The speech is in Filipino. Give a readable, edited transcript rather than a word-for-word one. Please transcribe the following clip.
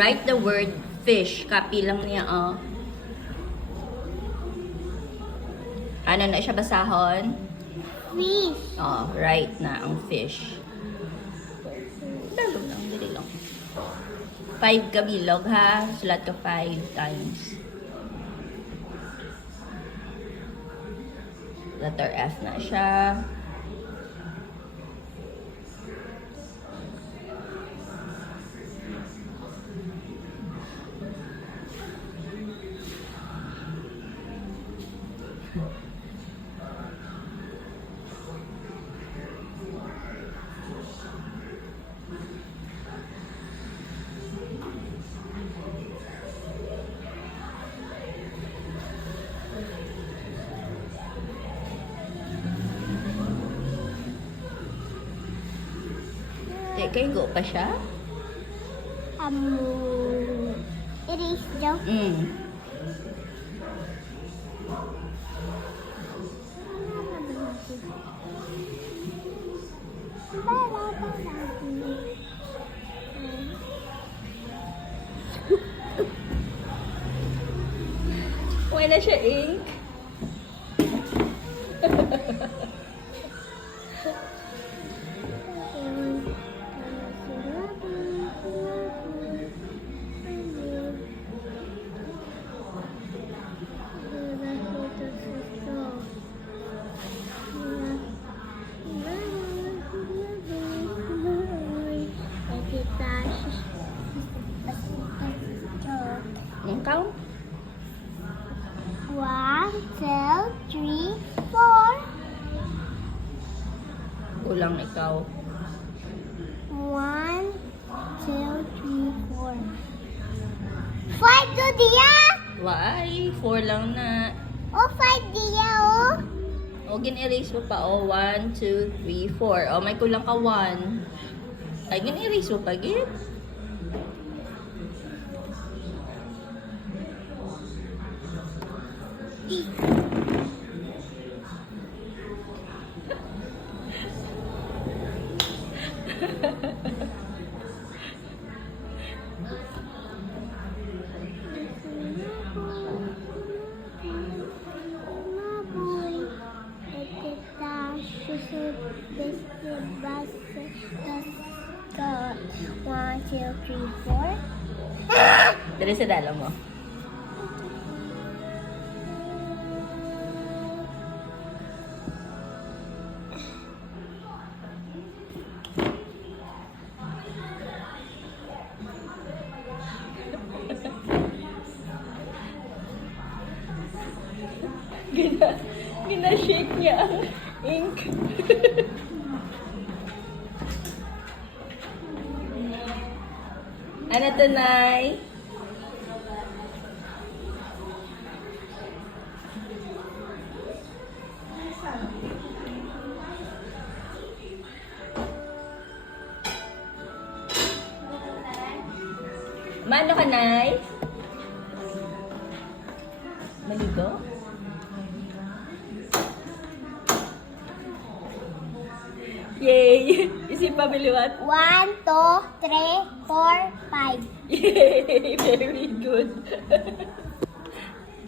Write the word fish. Copy lang niya, oh. Ano na siya basahon? Fish. Oh, right na ang fish. Dalo lang, dali lang. 5 ka bilog, ha? Sulat ka 5 times. Letter F na siya. Kay go pa siya? Erase daw. Wala siya ink. Count? 1, 2, 3, 4. Ulang ikaw. 1, 2, 3, 4. 5 to diya? Why? 4 lang na. Oh, 5 diya, oh. O, gin-erase mo pa. O, 1, 2, 3, 4. O, may kulang ka 1. Ay, gin-erase mo pa, gin. One, two, three, four. Dali sa dala mo. Gina-shake niya ang ink. Ano to, Nay? Mano ka, Nay? Maligo? Yay! Isip pa biliwat. 1, 2, 3, 4, 5. Yay! Very good.